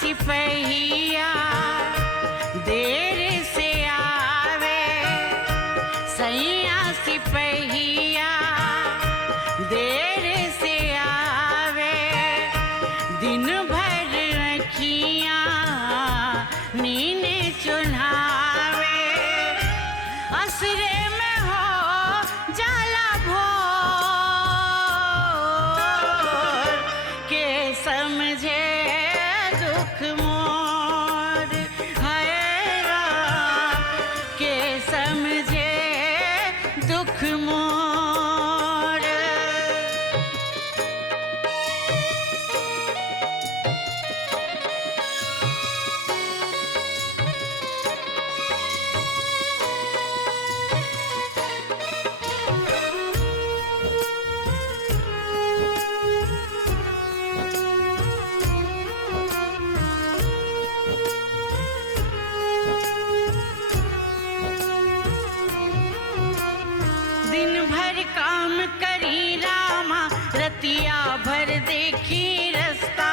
सिपहिया देर से आवे, सैया सिपहिया देर से आवे, दिन भर अखियाँ नींद चुन्हावे, असरे में हो जाला भोर के समझे दुख मोर, हैरान के समझे दुख मोर। दिन भर काम करी रामा, रतिया भर देखी रास्ता,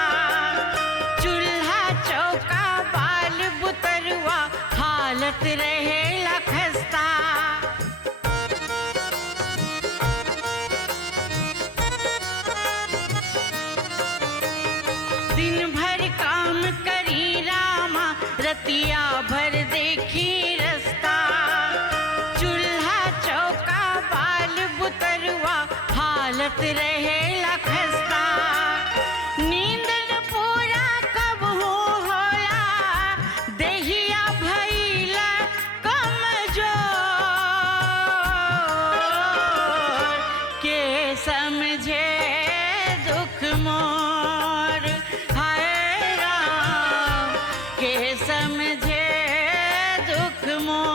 चूल्हा चौका बाल बुतरुआ हालत रहेला खस्ता। दिन भर काम करी रामा, रतिया भर देखी रास्ता, चूल्हा चौका बाल बुतरुआ हालत रहेला खस्ता। नींद न पूरा कब होला, देहिया भइला कमजोर के समझे दुख मोर, हाय राम के समझे दुख मोर।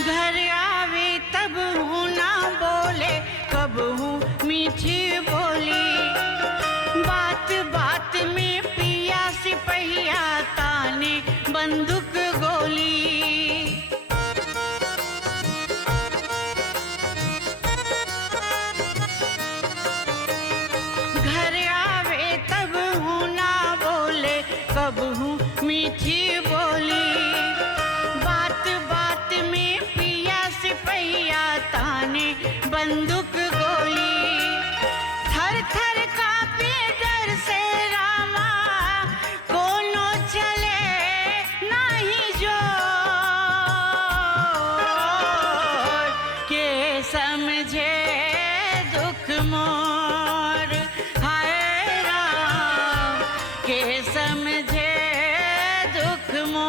घर आवे तब हूँ ना बोले, कब हूँ मीठी बोली, बात बात में पिया सिपहिया ताने बंदूक गोली। घर आवे तब हूँ ना बोले, कब हूँ मीठी बोली, बात बात में पिया सिपहिया ताने बंदूक गोली। थर थर कांपे डर से रामा, कोनो चले नहीं जोर के समझे दुख मोर, हाय राम के समझे दुख मोर।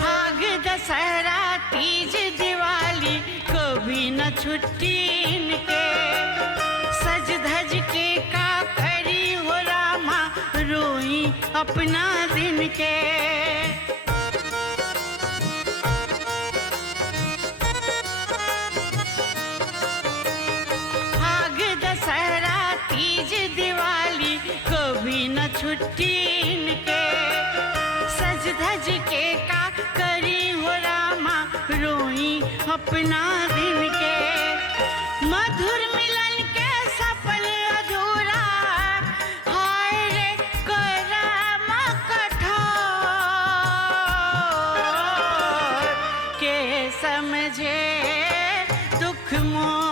भाग दशहरा तीज दिवाली कभी न छुट्टी इनके, सज धज के का करी हो रामा, रोई अपना दिन के। भाग दशहरा तीज दिवाली कभी न छुट्टी इनके, सज धज के का करी हो रामा, रोई अपना दिन के। मधुर मिलन के सपन अधूरा, हाय रे करम कठोर के समझे दुख मोर।